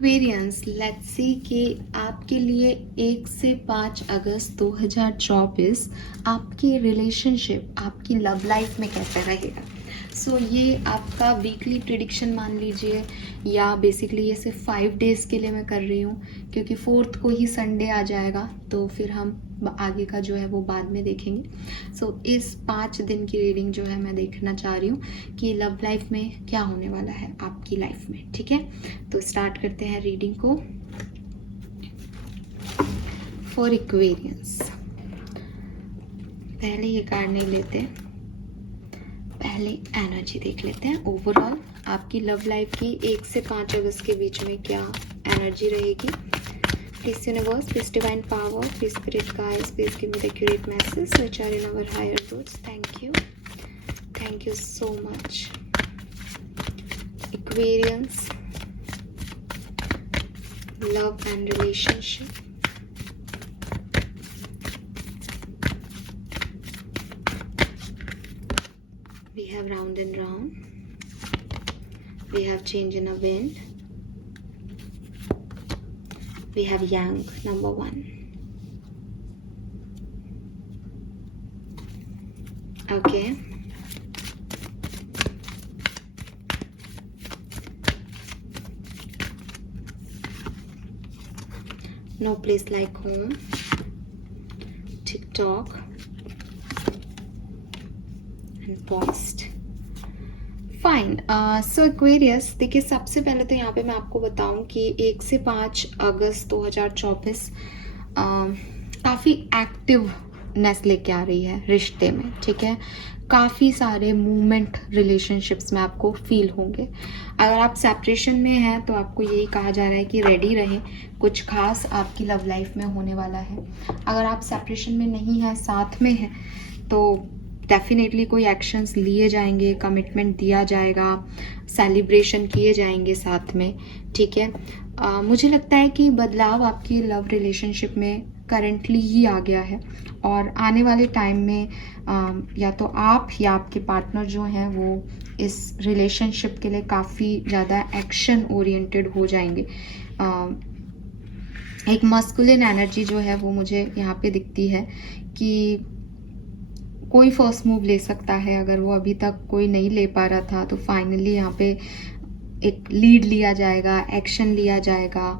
Aquarians, let's see कि आपके लिए 1 से 5 अगस्त 2024 आपकी रिलेशनशिप, आपकी लव लाइफ में कैसा रहेगा। सो ये आपका वीकली प्रिडिक्शन मान लीजिए, या बेसिकली ये सिर्फ 5 डेज़ के लिए मैं कर रही हूँ, क्योंकि 4th को ही संडे आ जाएगा, तो फिर हम आगे का जो है वो बाद में देखेंगे। सो इस 5 दिन की रीडिंग जो है मैं देखना चाह रही हूँ कि लव लाइफ में क्या होने वाला है आपकी लाइफ में। ठीक है, तो स्टार्ट करते हैं रीडिंग को। फॉर एक्वेरियंस, पहले ये कार्ड नहीं लेते, पहले एनर्जी देख लेते हैं। ओवरऑल आपकी लव लाइफ की 1 से 5 अगस्त के बीच में क्या एनर्जी रहेगी। Please universe, please divine power, please spirit guides, please give me the accurate message which are in our higher roots. Thank you so much. Aquarians, love and relationship, we have round and round, we have change in a wind, we have yang number 1. Okay, no place like home, TikTok and post. Fine. So Aquarius, देखिए सबसे पहले तो यहाँ पे मैं आपको बताऊँ कि 1 से 5 अगस्त 2024 काफ़ी एक्टिवनेस लेके आ रही है रिश्ते में। ठीक है, काफ़ी सारे मूवमेंट रिलेशनशिप्स में आपको फील होंगे। अगर आप सेपरेशन में हैं तो आपको यही कहा जा रहा है कि रेडी रहें, कुछ खास आपकी लव लाइफ में होने वाला है। अगर आप सेपरेशन में नहीं हैं, साथ में हैं, तो डेफिनेटली कोई एक्शंस लिए जाएंगे, कमिटमेंट दिया जाएगा, सेलिब्रेशन किए जाएंगे साथ में। ठीक है, मुझे लगता है कि बदलाव आपकी लव रिलेशनशिप में करंटली ही आ गया है, और आने वाले टाइम में या तो आप या आपके पार्टनर जो हैं वो इस रिलेशनशिप के लिए काफ़ी ज़्यादा एक्शन ओरिएंटेड हो जाएंगे। एक मस्कुलिन एनर्जी जो है वो मुझे यहाँ पे दिखती है कि कोई फर्स्ट मूव ले सकता है। अगर वो अभी तक कोई नहीं ले पा रहा था तो फाइनली यहाँ पे एक लीड लिया जाएगा, एक्शन लिया जाएगा,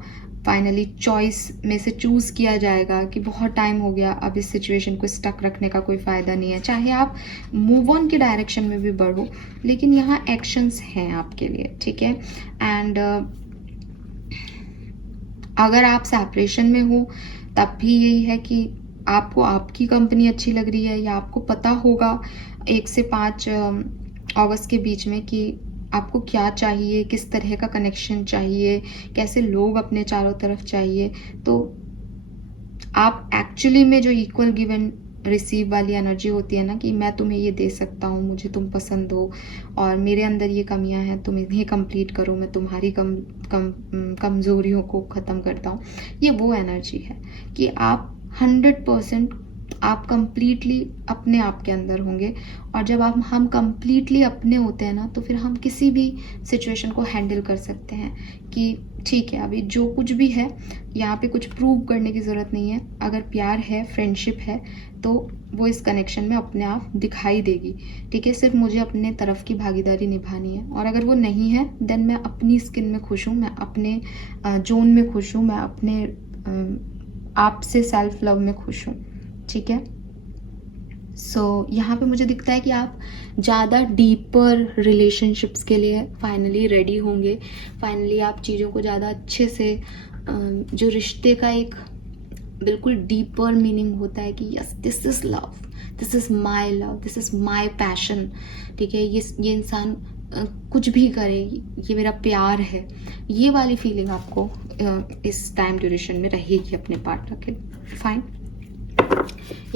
फाइनली चॉइस में से चूज़ किया जाएगा कि बहुत टाइम हो गया, अब इस सिचुएशन को स्टक रखने का कोई फ़ायदा नहीं है। चाहे आप मूव ऑन के डायरेक्शन में भी बढ़ो, लेकिन यहाँ एक्शंस हैं आपके लिए। ठीक है, एंड अगर आप सेपरेशन में हो तब भी यही है कि आपको आपकी कंपनी अच्छी लग रही है, या आपको पता होगा 1 से 5 अगस्त के बीच में कि आपको क्या चाहिए, किस तरह का कनेक्शन चाहिए, कैसे लोग अपने चारों तरफ चाहिए। तो आप एक्चुअली में जो इक्वल गिव एंड रिसीव वाली एनर्जी होती है ना, कि मैं तुम्हें ये दे सकता हूँ, मुझे तुम पसंद हो, और मेरे अंदर ये कमियां हैं, तुम इन्हें कंप्लीट करो, मैं तुम्हारी कमज़ोरियों को ख़त्म करता हूँ। ये वो एनर्जी है कि आप 100% आप कंप्लीटली अपने आप के अंदर होंगे, और जब हम कंप्लीटली अपने होते हैं ना, तो फिर हम किसी भी सिचुएशन को हैंडल कर सकते हैं कि ठीक है, अभी जो कुछ भी है यहाँ पे कुछ प्रूव करने की ज़रूरत नहीं है। अगर प्यार है, फ्रेंडशिप है, तो वो इस कनेक्शन में अपने आप दिखाई देगी। ठीक है, सिर्फ मुझे अपने तरफ की भागीदारी निभानी है, और अगर वो नहीं है देन मैं अपनी स्किन में खुश हूँ, मैं अपने जोन में खुश हूँ, मैं अपने आपसे सेल्फ लव में खुश हूँ। ठीक है, सो यहाँ पे मुझे दिखता है कि आप ज़्यादा डीपर रिलेशनशिप्स के लिए फाइनली रेडी होंगे। फाइनली आप चीज़ों को ज़्यादा अच्छे से, जो रिश्ते का एक बिल्कुल डीपर मीनिंग होता है कि yes, this is love, this is my love, this is my passion. ठीक है, ये इंसान कुछ भी करे, ये मेरा प्यार है, ये वाली फीलिंग आपको इस टाइम ड्यूरेशन में रहेगी अपने पार्टनर के। फाइन,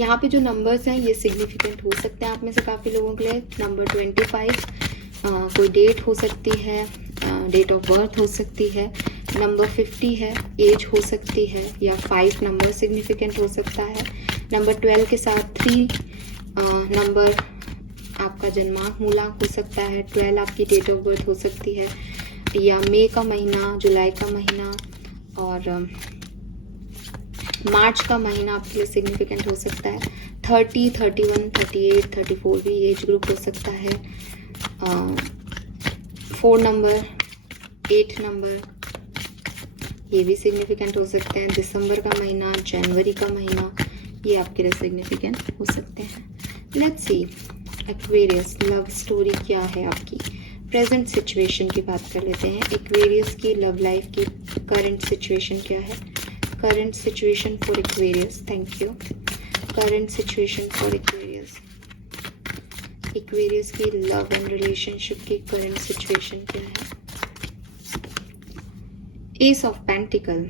यहाँ पे जो नंबर्स हैं ये सिग्निफिकेंट हो सकते हैं आप में से काफ़ी लोगों के लिए। नंबर 25 कोई डेट हो सकती है, डेट ऑफ बर्थ हो सकती है। नंबर 50 है, एज हो सकती है, या 5 नंबर सिग्निफिकेंट हो सकता है। नंबर 12 के साथ 3 नंबर आपका जन्मांक मूलांक हो सकता है। 12 आपकी डेट ऑफ बर्थ हो सकती है। या मई का महीना, जुलाई का महीना और मार्च का महीना आपके लिए सिग्निफिकेंट हो सकता है। 30, 31, 38, 34 भी एज ग्रुप हो सकता है। 4 नंबर, 8 नंबर ये भी सिग्निफिकेंट हो सकते हैं। दिसंबर का महीना, जनवरी का महीना ये आपके लिए सिग्निफिकेंट हो सकते हैं। Let's see Aquarius love story क्या है आपकी। प्रेजेंट सिचुएशन की बात कर लेते हैं। एक्वेरियस की लव लाइफ की करंट सिचुएशन क्या है? Current situation for Aquarius, thank you. Current situation for Aquarius, Aquarius की लव एंड रिलेशनशिप की करंट सिचुएशन क्या है? S of pentacle.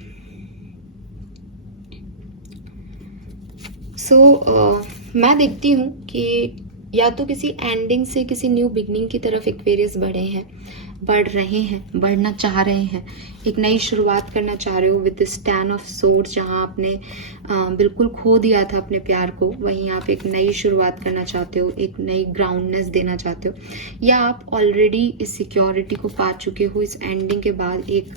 मैं देखती हूँ कि या तो किसी एंडिंग से किसी न्यू बिगनिंग की तरफ एक्वेरियस बढ़ रहे हैं, बढ़ना चाह रहे हैं, एक नई शुरुआत करना चाह रहे हो विद दिस 10 ऑफ सोर्ड्स। जहाँ आपने बिल्कुल खो दिया था अपने प्यार को, वहीं आप एक नई शुरुआत करना चाहते हो, एक नई ग्राउंडनेस देना चाहते हो, या आप ऑलरेडी इस सिक्योरिटी को पा चुके हो। इस एंडिंग के बाद एक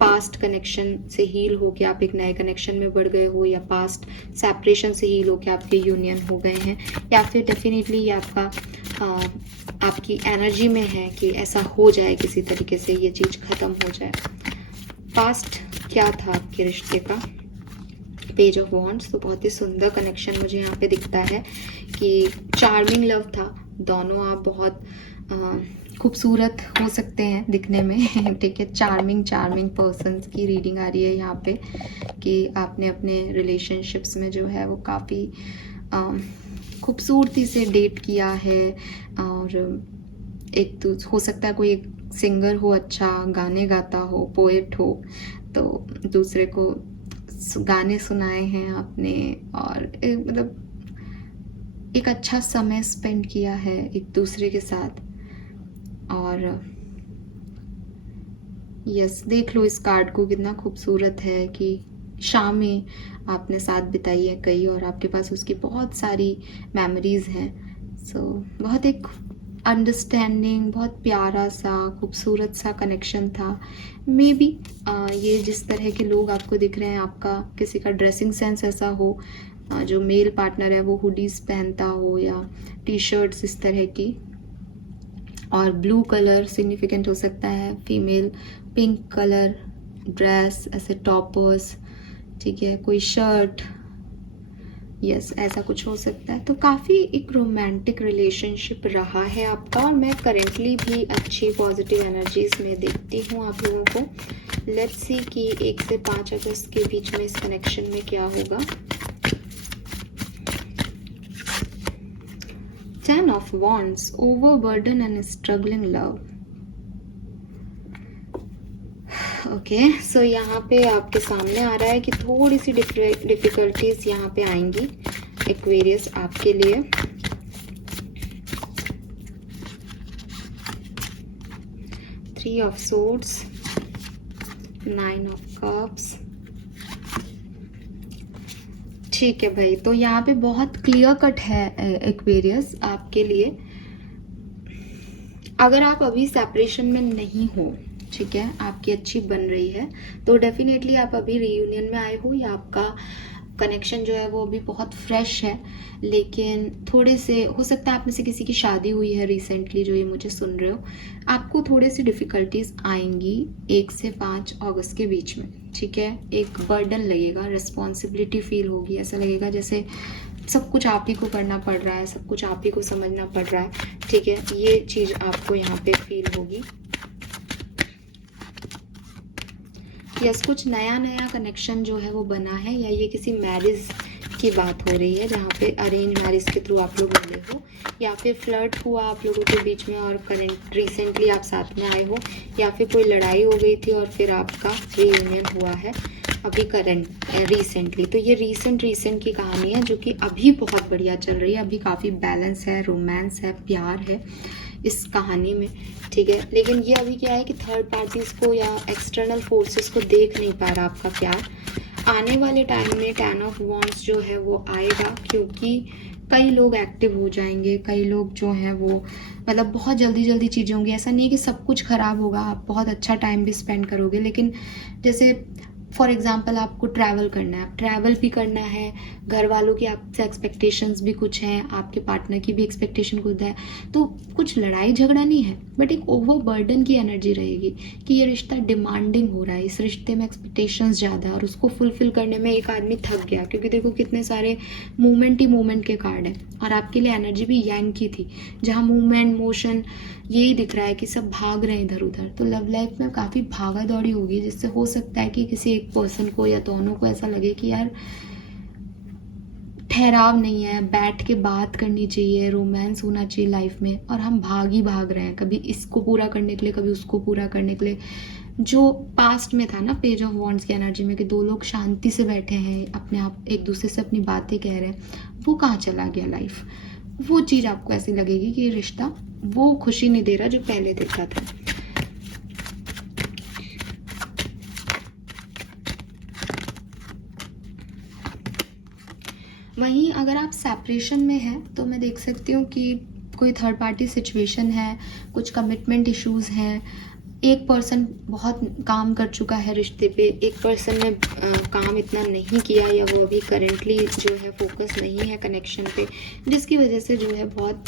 पास्ट कनेक्शन से हील होके आप एक नए कनेक्शन में बढ़ गए हो, या पास्ट सेपरेशन से हील होके आपके यूनियन हो गए हैं, या फिर डेफिनेटली ये आपकी एनर्जी में है कि ऐसा हो जाए, किसी तरीके से ये चीज़ ख़त्म हो जाए। पास्ट क्या था आपके रिश्ते का? Page of wands. तो बहुत ही सुंदर कनेक्शन मुझे यहाँ पे दिखता है कि चार्मिंग लव था। दोनों आप बहुत खूबसूरत हो सकते हैं दिखने में, ठीक है। चार्मिंग पर्सन्स की रीडिंग आ रही है यहाँ पे कि आपने अपने रिलेशनशिप्स में जो है वो काफ़ी खूबसूरती से डेट किया है। और एक तो हो सकता है कोई एक सिंगर हो, अच्छा गाने गाता हो, पोएट हो, तो दूसरे को गाने सुनाए हैं आपने, और मतलब एक अच्छा समय स्पेंड किया है एक दूसरे के साथ। और यस, देख लो इस कार्ड को, कितना खूबसूरत है कि शामें आपने साथ बिताई है कई, और आपके पास उसकी बहुत सारी मेमोरीज हैं। बहुत एक अंडरस्टैंडिंग, बहुत प्यारा सा खूबसूरत सा कनेक्शन था। मे बी ये जिस तरह के लोग आपको दिख रहे हैं, आपका किसी का ड्रेसिंग सेंस ऐसा हो, जो मेल पार्टनर है वो हुडीज पहनता हो या टी शर्ट्स इस तरह की, और ब्लू कलर सिग्निफिकेंट हो सकता है। फीमेल पिंक कलर ड्रेस, ऐसे टॉपर्स, ठीक है, कोई शर्ट, यस ऐसा कुछ हो सकता है। तो काफ़ी एक रोमांटिक रिलेशनशिप रहा है आपका, और मैं करेंटली भी अच्छी पॉजिटिव एनर्जीज में देखती हूँ आप लोगों को। लेट्स सी कि 1 से 5 अगस्त के बीच में इस कनेक्शन में क्या होगा। 10 of wands, overburden and struggling love. Okay, so यहाँ पे आपके सामने आ रहा है कि थोड़ी सी डिफिकल्टीज यहाँ पे आएंगी एक्वेरियस आपके लिए। Three of swords, 9 of cups, ठीक है भाई। तो यहाँ पे बहुत क्लियर कट है एक्वेरियस आपके लिए। अगर आप अभी सेपरेशन में नहीं हो, ठीक है, आपकी अच्छी बन रही है, तो डेफिनेटली आप अभी रीयूनियन में आए हो, या आपका कनेक्शन जो है वो अभी बहुत फ्रेश है। लेकिन थोड़े से हो सकता है आप में से किसी की शादी हुई है रिसेंटली, जो ये मुझे सुन रहे हो, आपको थोड़े सी डिफ़िकल्टीज आएंगी 1 से 5 अगस्त के बीच में, ठीक है। एक बर्डन लगेगा, रिस्पॉन्सिबिलिटी फील होगी, ऐसा लगेगा जैसे सब कुछ आप ही को करना पड़ रहा है, सब कुछ आप ही को समझना पड़ रहा है, ठीक है। ये चीज़ आपको यहाँ पे फील होगी। यस, कुछ नया कनेक्शन जो है वो बना है, या ये किसी मैरिज की बात हो रही है जहाँ पे अरेंज मैरिज के थ्रू आप लोग मिले हो, या फिर फ्लर्ट हुआ आप लोगों के बीच में और रिसेंटली आप साथ में आए हो, या फिर कोई लड़ाई हो गई थी और फिर आपका रीयूनियन हुआ है अभी रिसेंटली। तो ये रिसेंट की कहानी है जो कि अभी बहुत बढ़िया चल रही है। अभी काफ़ी बैलेंस है, रोमांस है, प्यार है इस कहानी में, ठीक है। लेकिन ये अभी क्या है कि थर्ड पार्टीज को या एक्सटर्नल फोर्सेस को देख नहीं पा रहा आपका प्यार। आने वाले टाइम में 10 ऑफ वॉन्ड्स जो है वो आएगा, क्योंकि कई लोग एक्टिव हो जाएंगे, कई लोग जो हैं वो मतलब बहुत जल्दी जल्दी चीज़ें होंगी। ऐसा नहीं है कि सब कुछ ख़राब होगा, आप बहुत अच्छा टाइम भी स्पेंड करोगे, लेकिन जैसे फॉर एग्ज़ाम्पल आपको ट्रैवल करना है, आप ट्रैवल भी करना है, घर वालों की आपसे एक्सपेक्टेशंस भी कुछ हैं, आपके पार्टनर की भी एक्सपेक्टेशन खुद है, तो कुछ लड़ाई झगड़ा नहीं है, बट एक ओवरबर्डन की एनर्जी रहेगी कि ये रिश्ता डिमांडिंग हो रहा है, इस रिश्ते में एक्सपेक्टेशंस ज़्यादा है और उसको फुलफिल करने में एक आदमी थक गया, क्योंकि देखो कितने सारे मूवमेंट ही मूवमेंट के कार्ड हैं और आपके लिए एनर्जी भी यांग की थी, जहाँ मूवमेंट मोशन यही दिख रहा है कि सब भाग रहे हैं इधर उधर। तो लव लाइफ में काफ़ी भागा दौड़ी होगी, जिससे हो सकता है कि किसी एक पर्सन को या दोनों को ऐसा लगे कि यार ठहराव नहीं है, बैठ के बात करनी चाहिए, रोमांस होना चाहिए लाइफ में, और हम भाग ही भाग रहे हैं, कभी इसको पूरा करने के लिए, कभी उसको पूरा करने के लिए। जो पास्ट में था ना पेज ऑफ वॉन्ड्स की एनर्जी में कि दो लोग शांति से बैठे हैं, अपने आप एक दूसरे से अपनी बातें कह रहे हैं, वो कहाँ चला गया लाइफ। वो चीज़ आपको ऐसी लगेगी कि ये रिश्ता वो खुशी नहीं दे रहा जो पहले देता था। वहीं अगर आप सेपरेशन में हैं तो मैं देख सकती हूँ कि कोई थर्ड पार्टी सिचुएशन है, कुछ कमिटमेंट इश्यूज हैं, एक पर्सन बहुत काम कर चुका है रिश्ते पे, एक पर्सन ने काम इतना नहीं किया, या वो अभी करेंटली जो है फोकस नहीं है कनेक्शन पे, जिसकी वजह से जो है बहुत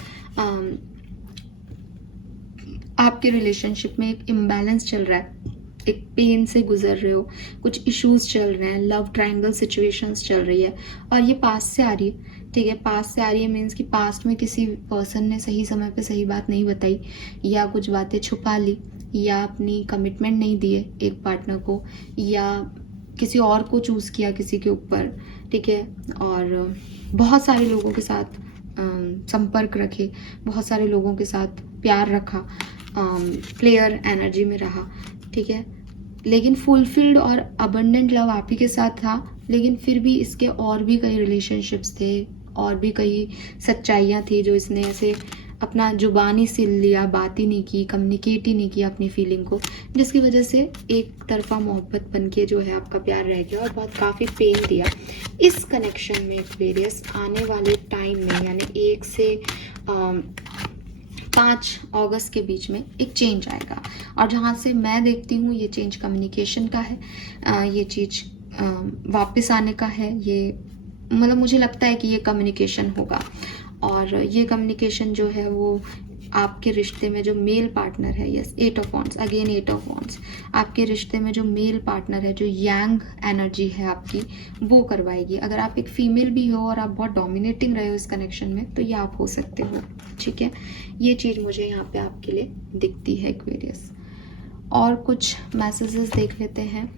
आपके रिलेशनशिप में एक इम्बैलेंस चल रहा है, एक पेन से गुजर रहे हो, कुछ इश्यूज चल रहे हैं, लव ट्रायंगल सिचुएशंस चल रही है, और ये पास्ट से आ रही है। ठीक है, पास्ट से आ रही है मीन्स कि पास्ट में किसी पर्सन ने सही समय पे सही बात नहीं बताई, या कुछ बातें छुपा ली, या अपनी कमिटमेंट नहीं दिए एक पार्टनर को, या किसी और को चूज़ किया किसी के ऊपर। ठीक है, और बहुत सारे लोगों के साथ संपर्क रखे, बहुत सारे लोगों के साथ प्यार रखा, प्लेयर एनर्जी में रहा। ठीक है, लेकिन फुलफिल्ड और अबंडेंट लव आप ही के साथ था, लेकिन फिर भी इसके और भी कई रिलेशनशिप्स थे, और भी कई सच्चाइयाँ थी जो इसने ऐसे अपना जुबानी सिल लिया, बात ही नहीं की, कम्युनिकेट ही नहीं किया अपनी फीलिंग को, जिसकी वजह से एक तरफा मोहब्बत बन के जो है आपका प्यार रह गया और बहुत काफ़ी पेन दिया। इस कनेक्शन में एक्वेरियस आने वाले टाइम में, यानी 1 से 5 अगस्त के बीच में एक चेंज आएगा, और जहाँ से मैं देखती हूँ ये चेंज कम्युनिकेशन का है, ये चीज़ वापस आने का है, ये मतलब मुझे लगता है कि ये कम्युनिकेशन होगा, और ये कम्युनिकेशन जो है वो आपके रिश्ते में जो मेल पार्टनर है, yes 8 of wands, again 8 of wands, आपके रिश्ते में जो मेल पार्टनर है, जो यांग एनर्जी है आपकी, वो करवाएगी। अगर आप एक फीमेल भी हो और आप बहुत डोमिनेटिंग रहे हो इस कनेक्शन में, तो ये आप हो सकते हो। ठीक है, ये चीज़ मुझे यहाँ पे आपके लिए दिखती है एक्वेरियस। और कुछ मैसेजेस देख लेते हैं।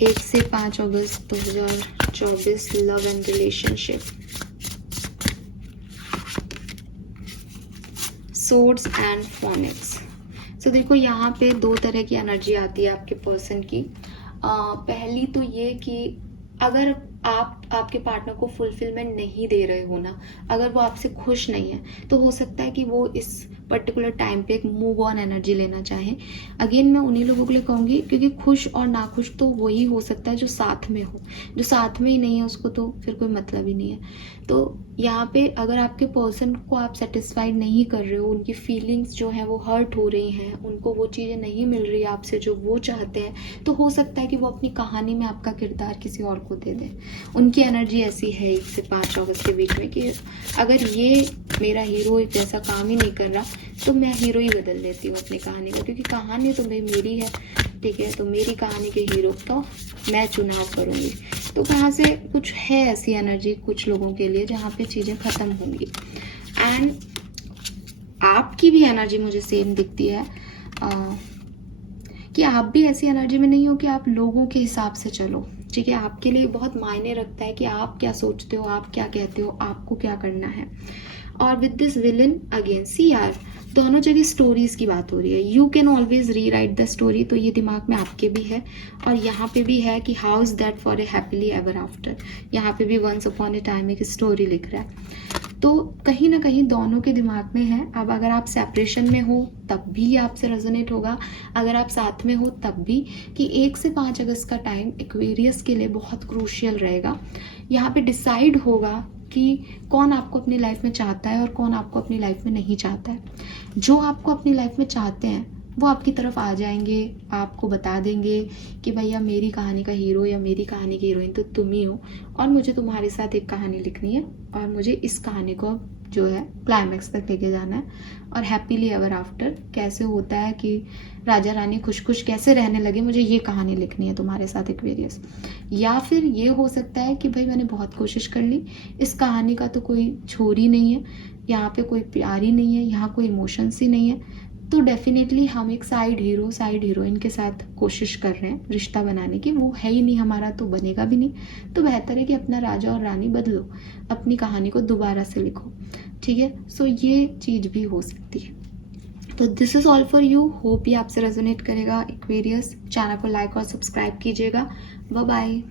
1 से 5 अगस्त 2024 love and relationship, swords and phoenix. So देखो यहाँ पे 2 तरह की एनर्जी आती है आपके पर्सन की। पहली तो ये कि अगर आप आपके पार्टनर को फुलफिलमेंट नहीं दे रहे हो ना, अगर वो आपसे खुश नहीं है, तो हो सकता है कि वो इस पर्टिकुलर टाइम पे एक मूव ऑन एनर्जी लेना चाहें। अगेन मैं उन्हीं लोगों के लिए कहूँगी, क्योंकि खुश और नाखुश तो वही हो सकता है जो साथ में हो, जो साथ में ही नहीं है उसको तो फिर कोई मतलब ही नहीं है। तो यहाँ पे अगर आपके पर्सन को आप सेटिस्फाइड नहीं कर रहे हो, उनकी फीलिंग्स जो हैं वो हर्ट हो रही हैं, उनको वो चीज़ें नहीं मिल रही आपसे जो वो चाहते हैं, तो हो सकता है कि वो अपनी कहानी में आपका किरदार किसी और को दे दें। उनकी एनर्जी ऐसी है 1 से 5 अगस्त के बीच में कि अगर ये मेरा हीरो जैसा काम ही नहीं कर रहा, तो मैं हीरो ही बदल देती हूँ अपनी कहानी का, क्योंकि कहानी तो भाई मेरी है। ठीक है, तो मेरी कहानी के हीरो तो मैं चुनाव करूँगी। तो कहाँ से कुछ है ऐसी एनर्जी कुछ लोगों के लिए जहाँ पे चीज़ें ख़त्म होंगी। एंड आपकी भी एनर्जी मुझे सेम दिखती है, कि आप भी ऐसी एनर्जी में नहीं हो कि आप लोगों के हिसाब से चलो। ठीक है, आपके लिए बहुत मायने रखता है कि आप क्या सोचते हो, आप क्या कहते हो, आपको क्या करना है। और विद दिस विलन अगेन सी यार, दोनों जगह स्टोरीज की बात हो रही है। यू कैन ऑलवेज री राइट द स्टोरी, तो ये दिमाग में आपके भी है और यहाँ पे भी है कि how is that for a happily ever after, यहाँ पे भी वंस अपॉन ए टाइम एक स्टोरी लिख रहा है। तो कहीं ना कहीं दोनों के दिमाग में है। अब अगर आप सेपरेशन में हो तब भी ये आपसे रेजोनेट होगा, अगर आप साथ में हो तब भी, कि 1 से 5 अगस्त का टाइम एक्वेरियस के लिए बहुत क्रूशियल रहेगा। यहाँ पे डिसाइड होगा कि कौन आपको अपनी लाइफ में चाहता है और कौन आपको अपनी लाइफ में नहीं चाहता है। जो आपको अपनी लाइफ में चाहते हैं वो आपकी तरफ आ जाएंगे, आपको बता देंगे कि भैया मेरी कहानी का हीरो या मेरी कहानी की हीरोइन तो तुम ही हो और मुझे तुम्हारे साथ एक कहानी लिखनी है और मुझे इस कहानी को जो है क्लाइमैक्स तक लेके जाना है। और हैप्पीली एवर आफ्टर कैसे होता है कि राजा रानी खुश खुश कैसे रहने लगे, मुझे ये कहानी लिखनी है तुम्हारे साथ एक्वेरियस। या फिर ये हो सकता है कि भाई मैंने बहुत कोशिश कर ली, इस कहानी का तो कोई छोर ही नहीं है, यहाँ पे कोई प्यार ही नहीं है, यहाँ कोई इमोशंस ही नहीं है, तो डेफिनेटली हम एक साइड हीरो साइड हीरोइन के साथ कोशिश कर रहे हैं रिश्ता बनाने की, वो है ही नहीं हमारा तो बनेगा भी नहीं। तो बेहतर है कि अपना राजा और रानी बदलो, अपनी कहानी को दोबारा से लिखो, ठीक है। सो ये चीज़ भी हो सकती है। तो this is all for you, hope ये आपसे रेजोनेट करेगा एक्वेरियस। चैनल को लाइक और सब्सक्राइब कीजिएगा। Bye bye.